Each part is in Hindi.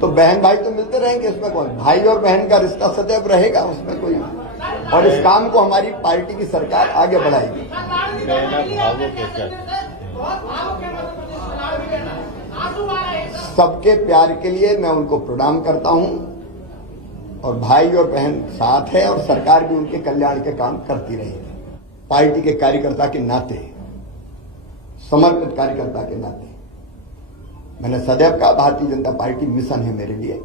तो बहन भाई तो मिलते रहेंगे, इसमें कौन, भाई और बहन का रिश्ता सदैव रहेगा, उसमें कोई। और इस काम को हमारी पार्टी की सरकार आगे बढ़ाएगी। सबके प्यार के लिए मैं उनको प्रणाम करता हूं, और भाई और बहन साथ है, और सरकार भी उनके कल्याण के काम करती रहेगी। पार्टी के कार्यकर्ता के नाते, समर्पित कार्यकर्ता के नाते मैंने सदैव कहा, भारतीय जनता पार्टी मिशन है मेरे लिए,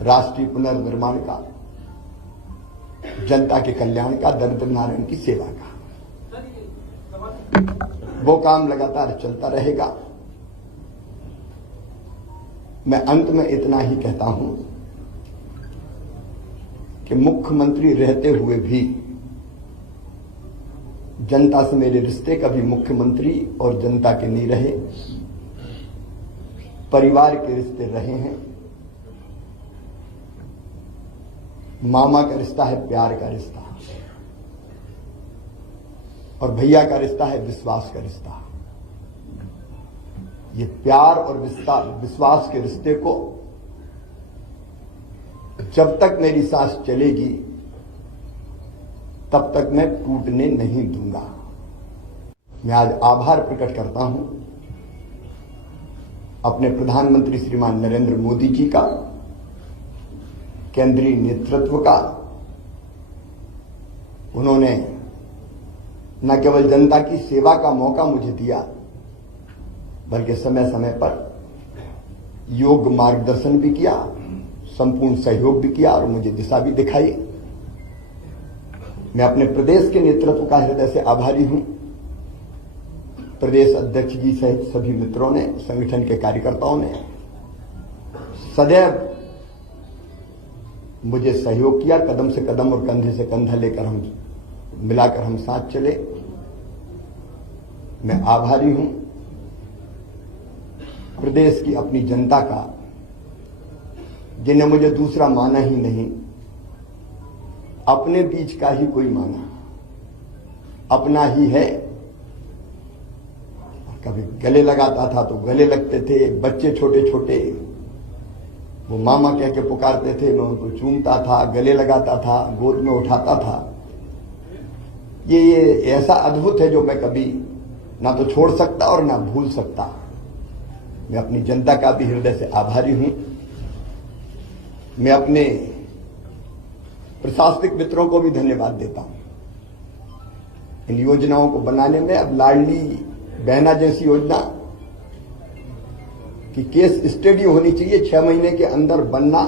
राष्ट्रीय पुनर्निर्माण का, जनता के कल्याण का, दरिद्र नारायण की सेवा का। वो काम लगातार चलता रहेगा। मैं अंत में इतना ही कहता हूं कि मुख्यमंत्री रहते हुए भी जनता से मेरे रिश्ते कभी मुख्यमंत्री और जनता के नहीं रहे, परिवार के रिश्ते रहे हैं। मामा का रिश्ता है प्यार का रिश्ता, और भैया का रिश्ता है विश्वास का रिश्ता। ये प्यार और विश्वास के रिश्ते को जब तक मेरी सांस चलेगी तब तक मैं टूटने नहीं दूंगा। मैं आज आभार प्रकट करता हूं अपने प्रधानमंत्री श्रीमान नरेंद्र मोदी जी का, केंद्रीय नेतृत्व का। उन्होंने न केवल जनता की सेवा का मौका मुझे दिया, बल्कि समय समय पर योग्य मार्गदर्शन भी किया, संपूर्ण सहयोग भी किया, और मुझे दिशा भी दिखाई। मैं अपने प्रदेश के नेतृत्व का हृदय से आभारी हूं। प्रदेश अध्यक्ष जी सहित सभी मित्रों ने, संगठन के कार्यकर्ताओं ने सदैव मुझे सहयोग किया। कदम से कदम और कंधे से कंधा लेकर हम मिलाकर हम साथ चले। मैं आभारी हूं प्रदेश की अपनी जनता का, जिन्हें मुझे दूसरा माना ही नहीं, अपने बीच का ही कोई माना, अपना ही है। कभी गले लगाता था तो गले लगते थे, बच्चे छोटे छोटे वो मामा कह के पुकारते थे, मैं उनको चूमता था, गले लगाता था, गोद में उठाता था। ये ऐसा अद्भुत है जो मैं कभी ना तो छोड़ सकता और ना भूल सकता। मैं अपनी जनता का भी हृदय से आभारी हूं। मैं अपने प्रशासनिक मित्रों को भी धन्यवाद देता हूं इन योजनाओं को बनाने में। अब लाडली बहना जैसी योजना की केस स्टडी होनी चाहिए, 6 महीने के अंदर बनना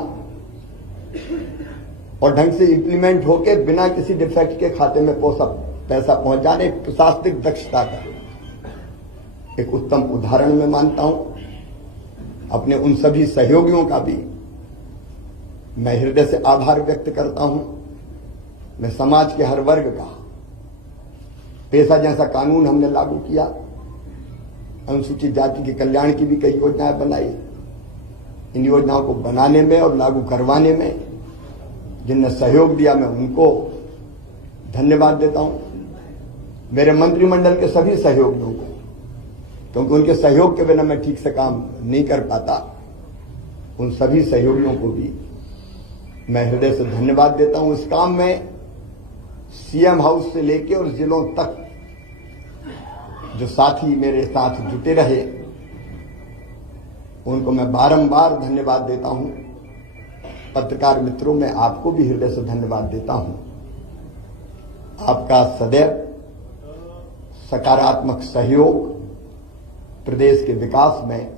और ढंग से इंप्लीमेंट होके बिना किसी डिफेक्ट के खाते में पैसा पहुंच जाने। प्रशासनिक दक्षता का एक उत्तम उदाहरण मैं मानता हूं। अपने उन सभी सहयोगियों का भी मैं हृदय से आभार व्यक्त करता हूं। मैं समाज के हर वर्ग का, पेशा जैसा कानून हमने लागू किया, अनुसूचित जाति के कल्याण की भी कई योजनाएं बनाई। इन योजनाओं को बनाने में और लागू करवाने में जिनने सहयोग दिया, मैं उनको धन्यवाद देता हूं। मेरे मंत्रिमंडल के सभी सहयोगियों को, क्योंकि उनके सहयोग के बिना मैं ठीक से काम नहीं कर पाता, उन सभी सहयोगियों को भी मैं हृदय से धन्यवाद देता हूं। इस काम में सीएम हाउस से लेके और जिलों तक जो साथी मेरे साथ जुटे रहे, उनको मैं बारंबार धन्यवाद देता हूं। पत्रकार मित्रों, मैं आपको भी हृदय से धन्यवाद देता हूं। आपका सदैव सकारात्मक सहयोग प्रदेश के विकास में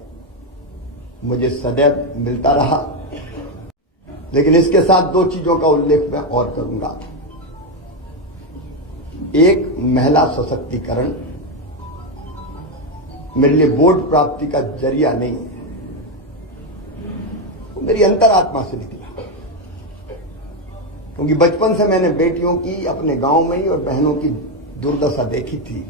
मुझे सदैव मिलता रहा। लेकिन इसके साथ 2 चीजों का उल्लेख मैं और करूंगा। एक, महिला सशक्तिकरण मेरे लिए वोट प्राप्ति का जरिया नहीं है, वो मेरी अंतरात्मा से निकला। क्योंकि बचपन से मैंने बेटियों की अपने गांव में ही और बहनों की दुर्दशा देखी थी।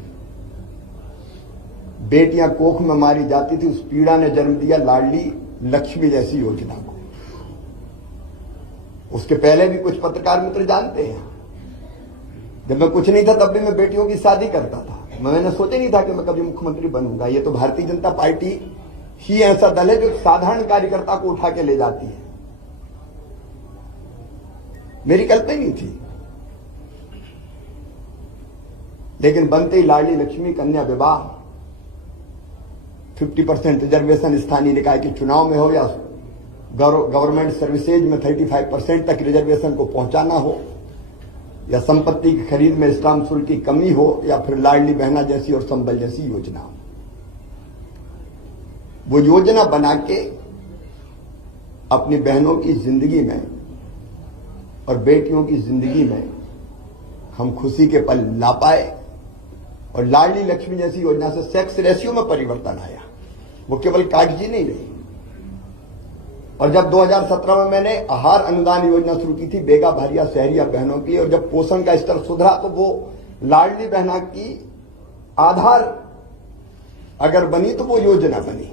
बेटियां कोख में मारी जाती थी। उस पीड़ा ने जन्म दिया लाडली लक्ष्मी जैसी योजना को। उसके पहले भी कुछ पत्रकार मित्र जानते हैं, जब मैं कुछ नहीं था तब भी मैं बेटियों की शादी करता था। मैंने सोचा नहीं था कि मैं कभी मुख्यमंत्री बनूंगा। ये तो भारतीय जनता पार्टी ही ऐसा दल है जो साधारण कार्यकर्ता को उठा के ले जाती है। मेरी कल्पना ही नहीं थी, लेकिन बनते ही लाडली लक्ष्मी कन्या विवाह, 50% रिजर्वेशन स्थानीय निकाय के चुनाव में हो या गवर्नमेंट सर्विसेज में 35% तक रिजर्वेशन को पहुंचाना हो, या संपत्ति की खरीद में स्टाम्प शुल्क की कमी हो, या फिर लाडली बहना जैसी और संबल जैसी योजना। वो योजना बना के अपनी बहनों की जिंदगी में और बेटियों की जिंदगी में हम खुशी के पल ला पाए, और लाडली लक्ष्मी जैसी योजना से सेक्स रेशियो में परिवर्तन आया। वो केवल कागजी नहीं रही। और जब 2017 में मैंने आहार अनुदान योजना शुरू की थी बेगा भारिया शहरिया बहनों की, और जब पोषण का स्तर सुधरा तो वो लाडली बहना की आधार अगर बनी तो वो योजना बनी,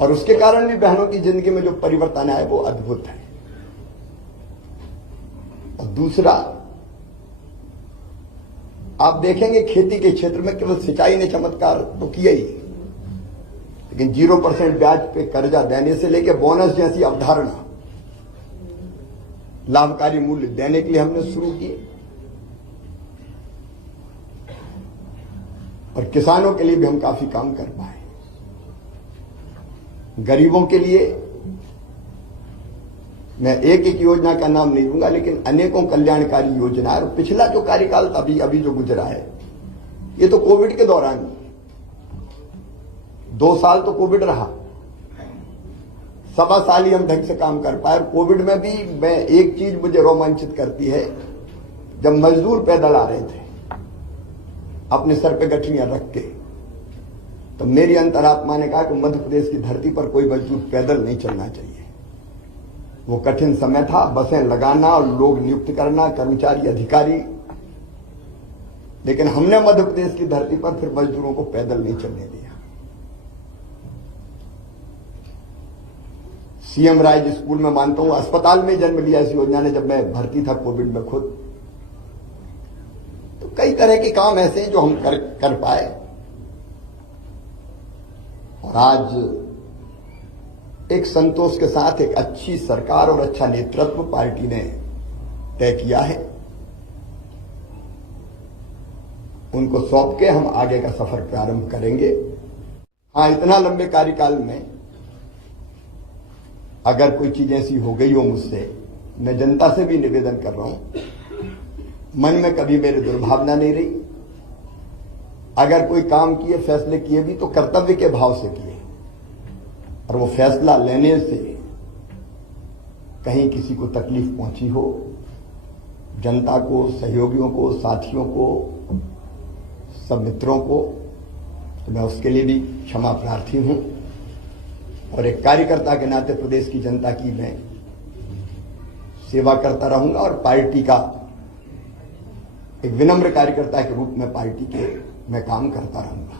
और उसके कारण भी बहनों की जिंदगी में जो परिवर्तन आया वो अद्भुत है। और दूसरा, आप देखेंगे खेती के क्षेत्र में केवल सिंचाई ने चमत्कार तो किया ही, लेकिन 0% ब्याज पे कर्जा देने से लेकर बोनस जैसी अवधारणा लाभकारी मूल्य देने के लिए हमने शुरू की, और किसानों के लिए भी हम काफी काम कर पाए। गरीबों के लिए मैं एक एक योजना का नाम नहीं दूंगा, लेकिन अनेकों कल्याणकारी योजना है। और पिछला जो कार्यकाल अभी जो गुजरा है, ये तो कोविड के दौरान 2 साल तो कोविड रहा, 1.25 साल ही हम ढंग से काम कर पाए। और कोविड में भी मैं एक चीज मुझे रोमांचित करती है, जब मजदूर पैदल आ रहे थे अपने सर पे गठरियां रख के, तो मेरी अंतरात्मा ने कहा कि मध्य प्रदेश की धरती पर कोई मजदूर पैदल नहीं चलना चाहिए। वो कठिन समय था, बसें लगाना और लोग नियुक्त करना, कर्मचारी अधिकारी, लेकिन हमने मध्य प्रदेश की धरती पर फिर मजदूरों को पैदल नहीं चलने दिया। सीएम राइज स्कूल में मानता हूं अस्पताल में जन्म लिया इस योजना ने, जब मैं भर्ती था कोविड में खुद। तो कई तरह के काम ऐसे हैं जो हम कर पाए, और आज एक संतोष के साथ एक अच्छी सरकार और अच्छा नेतृत्व पार्टी ने तय किया है। उनको सौंप के हम आगे का सफर प्रारंभ करेंगे। हां, इतना लंबे कार्यकाल में अगर कोई चीज ऐसी हो गई हो मुझसे, मैं जनता से भी निवेदन कर रहा हूं, मन में कभी मेरी दुर्भावना नहीं रही। अगर कोई काम किए, फैसले किए भी तो कर्तव्य के भाव से किए, और वो फैसला लेने से कहीं किसी को तकलीफ पहुंची हो, जनता को, सहयोगियों को, साथियों को, सब मित्रों को, तो मैं उसके लिए भी क्षमा प्रार्थी हूं। और एक कार्यकर्ता के नाते प्रदेश की जनता की मैं सेवा करता रहूंगा, और पार्टी का एक विनम्र कार्यकर्ता के रूप में पार्टी के मैं काम करता रहूंगा।